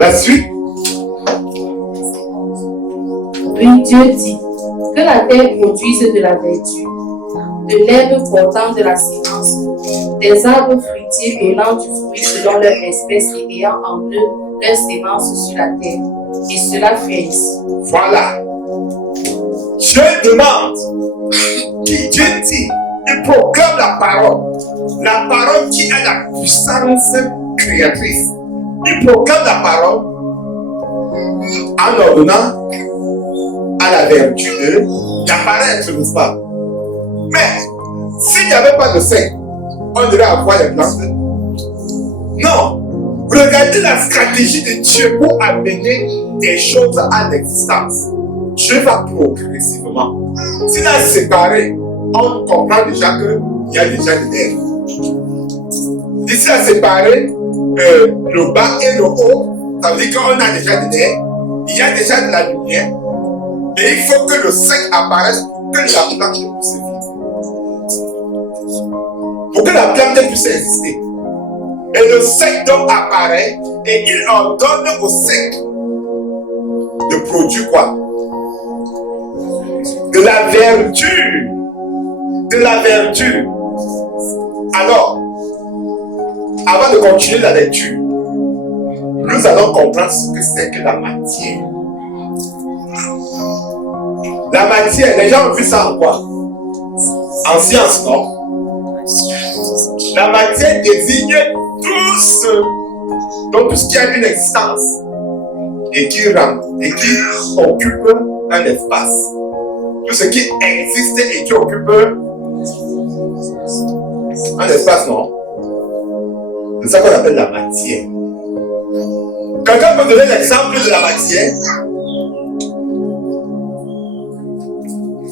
La suite. Oui, Dieu dit que la terre produise de la vertu, de l'herbe portant de la sémence, des arbres fruitiers donnant du fruit selon leur espèce et ayant en eux leur sémence sur la terre. Et cela fait ainsi. Voilà. Dieu demande, Dieu dit, il proclame la parole qui a la puissance créatrice. Il proclame la parole en ordonnant à la vertu d'apparaître, n'est-ce pas? Mais s'il n'y avait pas de sec, on devrait avoir les plantes. Non. Regardez la stratégie de Dieu pour amener des choses à l'existence. Dieu va progressivement. S'il a séparé, on comprend déjà qu'il y a déjà des nerfs. S'il a séparé le bas et le haut, ça veut dire qu'on a déjà des nerfs, il y a déjà de la lumière, et il faut que le sec apparaisse pour que la plante puisse vivre. Pour que la plante puisse exister. Et le sec donc apparaît et il ordonne au sec de produire quoi? De la vertu. De la vertu. Alors, avant de continuer la lecture, nous allons comprendre ce que c'est que la matière. La matière, les gens ont vu ça en quoi? En science, non? La matière désigne tout ce qui a une existence et qui occupe un espace. Tout ce qui existe et qui occupe un espace, non? C'est ça qu'on appelle la matière. Quelqu'un peut donner l'exemple de la matière?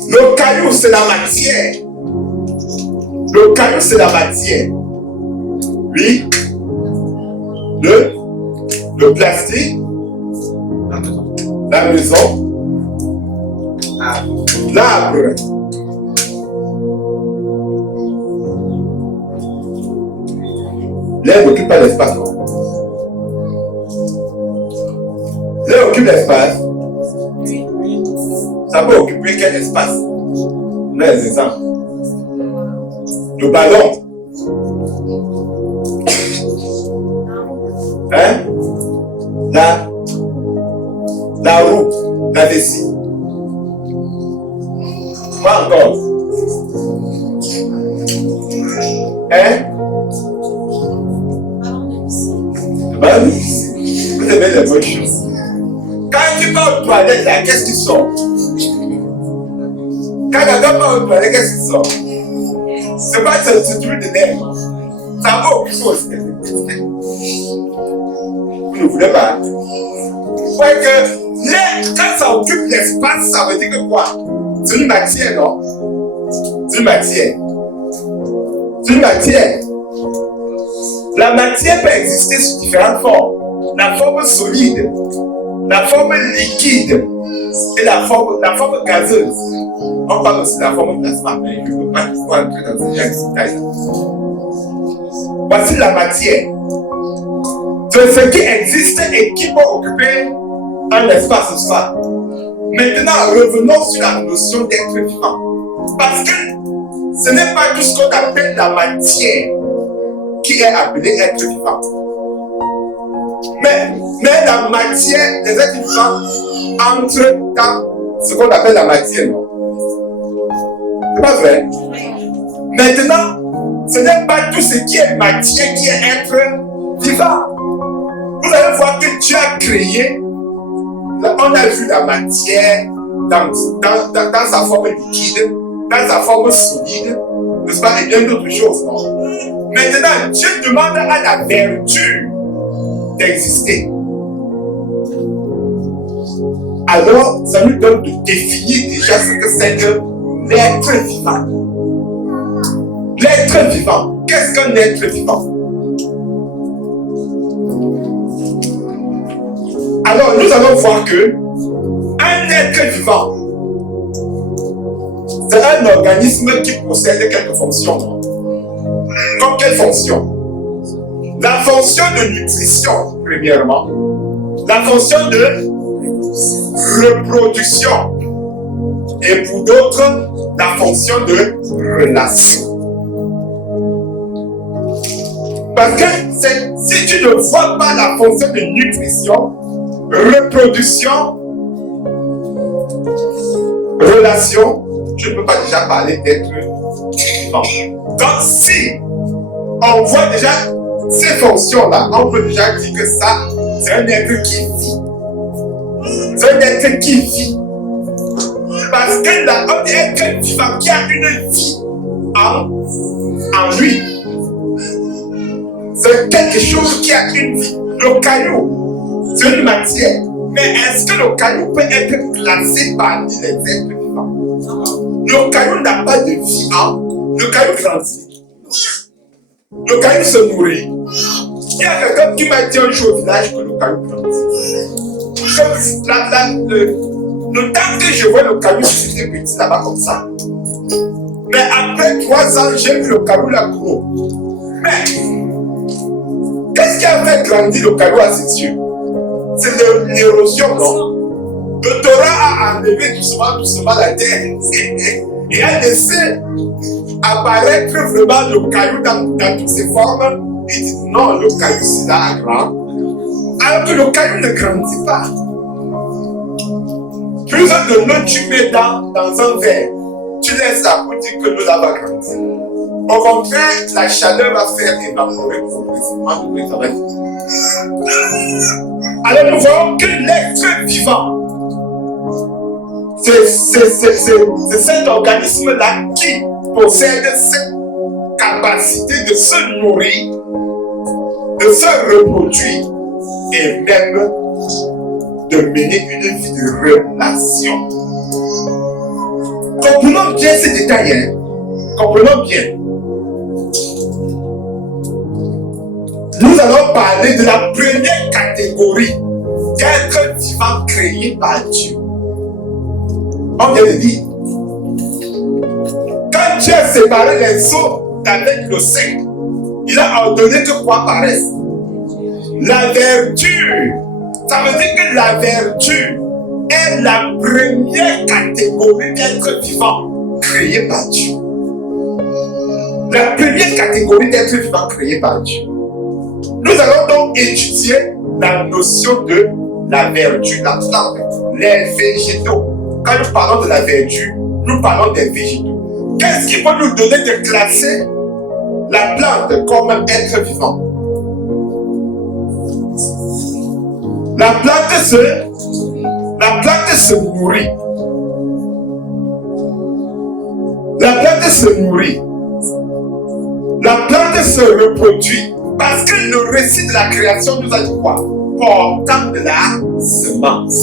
Le caillou, c'est la matière. Le caillou, c'est la matière. Oui. Le plastique. La maison. L'arbre. L'air n'occupe pas l'espace, non? L'air occupe l'espace. Ça peut occuper quel espace? On a des exemples. Le ballon. Hein? La roue. La vessie. Pas encore. Hein? Le ballon de vessie. Vous aimez les bonnes choses. Quand tu vas aux toilettes là, qu'est-ce qui sort? Quand quelqu'un va aux toilettes, qu'est-ce qui sort? C'est pas ce truc de nerf. Ça va occuper aussi. Vous ne voulez pas? Ouais, que quand ça occupe l'espace, ça veut dire que quoi? C'est une matière, non? C'est une matière. C'est une matière. La matière peut exister sous différentes formes. La forme solide, la forme liquide et la forme gazeuse. On parle aussi de la forme plasma, mais je ne veux pas entrer dans ce genre de détails. Voici la matière. C'est ce qui existe et qui peut occuper un espace soit. Maintenant, revenons sur la notion d'être vivant. Parce que ce n'est pas tout ce qu'on appelle la matière qui est appelée être vivant. Mais la matière des êtres vivants entre dans ce qu'on appelle la matière, non? C'est pas vrai? Maintenant, ce n'est pas tout ce qui est matière qui est être vivant. Vous allez voir que Dieu a créé, on a vu la matière dans sa forme liquide, dans sa forme solide, n'est-ce pas, et bien d'autres choses, non? Maintenant, Dieu demande à la vertu d'exister. Alors, ça nous donne de définir déjà ce que c'est que l'être vivant. L'être vivant. Qu'est-ce qu'un être vivant? Alors, Alors, nous allons voir que un être vivant, c'est un organisme qui possède quelques fonctions. Comme quelle fonction? La fonction de nutrition, premièrement. La fonction de reproduction. Et pour d'autres, la fonction de relation. Parce que si tu ne vois pas la fonction de nutrition, reproduction, relation, tu ne peux pas déjà parler d'être vivant. Donc si on voit déjà ces fonctions-là, on peut déjà dire que ça, c'est un être qui vit. C'est un être qui vit. Parce que un être vivant qui a une vie en lui, c'est quelque chose qui a une vie. Le caillou, c'est une matière. Mais est-ce que le caillou peut être classé parmi les êtres vivants? Le caillou n'a pas de vie. Le caillou grandit. Le caillou se nourrit. Il y a quelqu'un qui m'a dit un jour au village que le caillou grandit. Le temps que je vois le caillou, c'était petit là-bas comme ça. Mais après 3 ans, j'ai vu le caillou là gros. Mais qu'est-ce qui a fait grandir le caillou à ses yeux? C'est l'érosion, non? Le Torah a enlevé doucement la terre et a laissé apparaître vraiment le caillou dans toutes ses formes. Il dit non, le caillou c'est là grand. Alors que le caillou ne grandit pas. Plus de l'eau tu mets dans un verre, tu laisses la pour dire que l'eau là va grandir. Au contraire, la chaleur va faire évaporer progressivement le travail. Alors nous voyons que l'être vivant, c'est cet organisme-là qui possède cette capacité de se nourrir, de se reproduire et même de mener une vie de relation. Comprenons bien ces détails, hein? Comprenons bien. Nous allons parler de la première catégorie d'êtres vivants créés par Dieu. On vient de dire, quand Dieu a séparé les eaux d'avec le sec, il a ordonné que quoi paraisse? La verdure. Ça veut dire que la verdure est la première catégorie d'êtres vivants créés par Dieu. La première catégorie d'êtres vivants créés par Dieu. Nous allons donc étudier la notion de la verdure, la plante, les végétaux. Quand nous parlons de la verdure, nous parlons des végétaux. Qu'est-ce qui peut nous donner de classer la plante comme être vivant? La plante se nourrit. La plante se nourrit. La plante se reproduit. Parce que le récit de la création nous a dit quoi? Portant de la semence.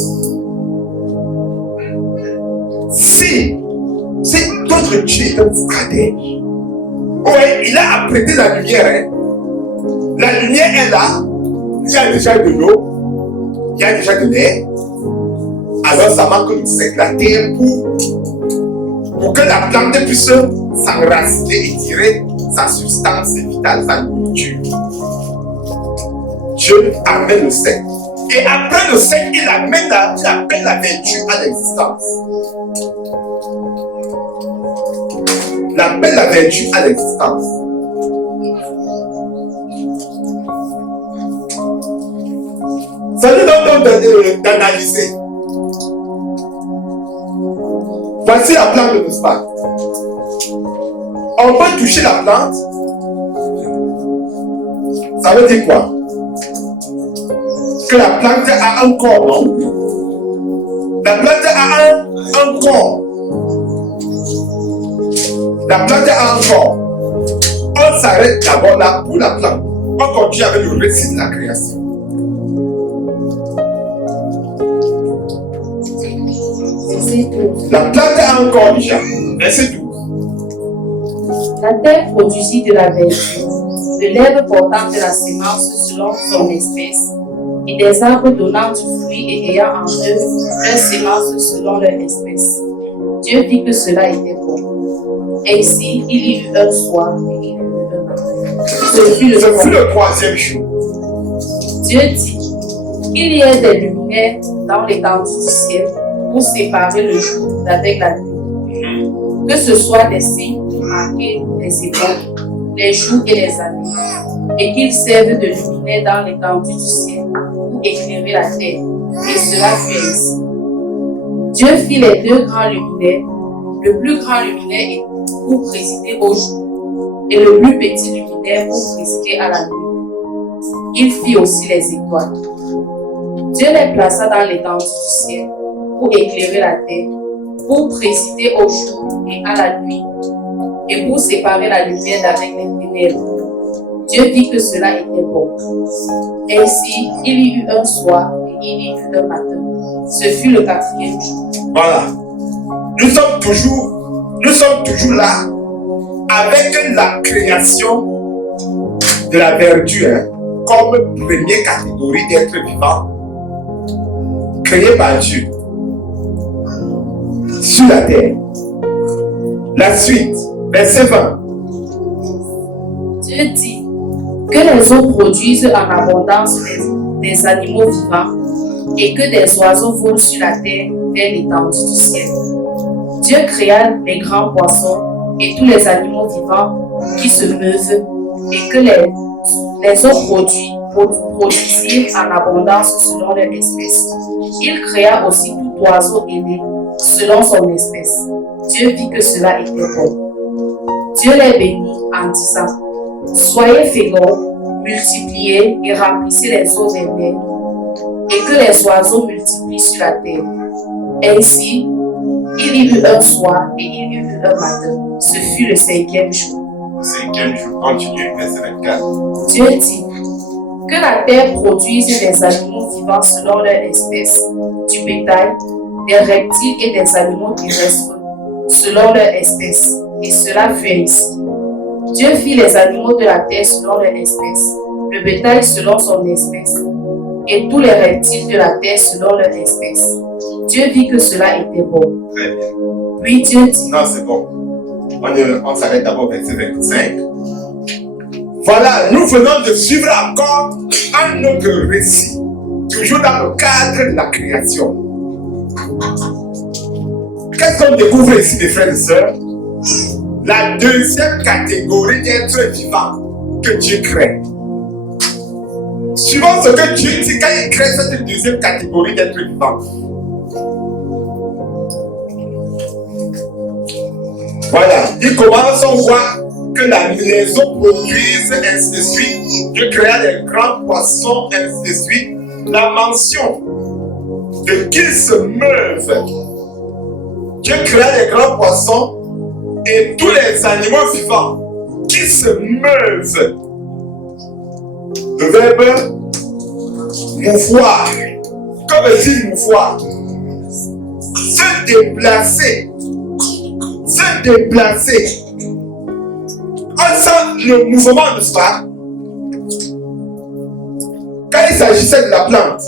Si notre Dieu est un stratège, oui, il a apprêté la lumière. Hein? La lumière est là. Il y a déjà de l'eau. Il y a déjà de l'air. Alors ça manque de sec, la terre pour que la plante puisse s'enraciner et tirer sa substance vitale, sa nourriture. Dieu amène le sec. Et après le sec, il appelle la verdure à l'existence. Il appelle la verdure à l'existence. Ça nous donne d'analyser. Voici la plante de notre part. On peut toucher la plante. Ça veut dire quoi? Que la plante a un corps, non? La plante a un corps. La plante a un corps. On s'arrête d'abord là pour la plante. On continue avec le récit de la création. La plante a un corps déjà. Verset 12. La terre produisit de la verdure, de l'herbe portant de la semence selon son espèce, et des arbres donnant du fruit et ayant en eux leur sémence selon leur espèce. Dieu vit que cela était bon. Ainsi, il y eut un soir et il y eut un matin. Ce fut le troisième jour. Dieu dit qu'il y ait des luminaires dans l'étendue du ciel pour séparer le jour d'avec la nuit. Que ce soit des signes pour marquer les époques, les jours et les années, et qu'ils servent de luminaires dans l'étendue du ciel pour éclairer la terre. Et cela fut ainsi. Dieu fit les deux grands luminaires, le plus grand luminaire pour présider au jour, et le plus petit luminaire pour présider à la nuit. Il fit aussi les étoiles. Dieu les plaça dans l'étendue du ciel pour éclairer la terre, pour présider au jour et à la nuit, et pour séparer la lumière d'avec les ténèbres. Dieu vit que cela était bon. Ainsi, il y eut un soir et il y eut un matin. Ce fut le quatrième jour. Voilà. Nous sommes toujours là avec la création de la verdure comme première catégorie d'êtres vivants créés par Dieu sur la terre. La suite, verset 20. Dieu dit que les eaux produisent en abondance des animaux vivants et que des oiseaux volent sur la terre vers l'étendue du ciel. Dieu créa les grands poissons et tous les animaux vivants qui se meuvent et que les eaux produisirent en abondance selon leur espèce. Il créa aussi tout oiseau ailé selon son espèce. Dieu vit que cela était bon. Dieu les bénit en disant: soyez féconds, multipliez et remplissez les eaux des mers, et que les oiseaux multiplient sur la terre. Ainsi, il y eut un soir et il y eut un matin. Ce fut le cinquième jour. Cinquième jour, continue, verset 24. Dieu dit que la terre produise des animaux vivants selon leur espèce, du bétail, des reptiles et des animaux terrestres selon leur espèce. Et cela fut ainsi. Dieu fit les animaux de la terre selon leur espèce, le bétail selon son espèce, et tous les reptiles de la terre selon leur espèce. Dieu vit que cela était bon. Très bien. Puis Dieu dit... Non, c'est bon. On s'arrête d'abord au verset 25. Voilà, nous venons de suivre encore un autre récit, toujours dans le cadre de la création. Qu'est-ce qu'on découvre ici, mes frères et sœurs? La deuxième catégorie d'êtres vivants que Dieu crée. Suivant ce que Dieu dit quand il crée cette deuxième catégorie d'êtres vivants. Voilà, il commence, on voit que les eaux produisent, ainsi de suite. Dieu créa des grands poissons, ainsi de suite. La mention de qu'ils se meuvent. Dieu créa des grands poissons et tous les animaux vivants qui se meuvent. Le verbe mouvoir, comme dit mouvoir, se déplacer. Se déplacer. On sent le mouvement, n'est-ce pas? Quand il s'agissait de la plante,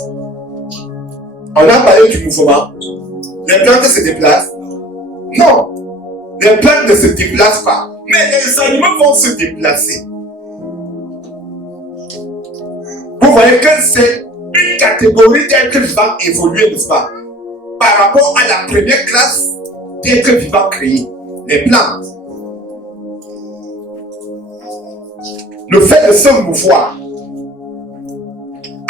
on a parlé du mouvement. Les plantes se déplacent. Non, les plantes ne se déplacent pas. Mais les animaux vont se déplacer. Vous voyez que c'est une catégorie d'êtres vivants évolués, n'est-ce pas? Par rapport à la première classe d'êtres vivants créés, les plantes. Le fait de se mouvoir.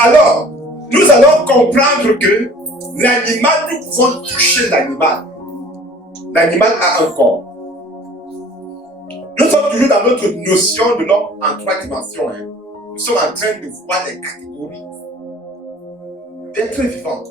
Alors, nous allons comprendre que l'animal, nous pouvons toucher l'animal. L'animal a un corps. Nous sommes toujours dans notre notion de l'homme en 3 dimensions. Nous sommes en train de voir des catégories d'êtres vivants.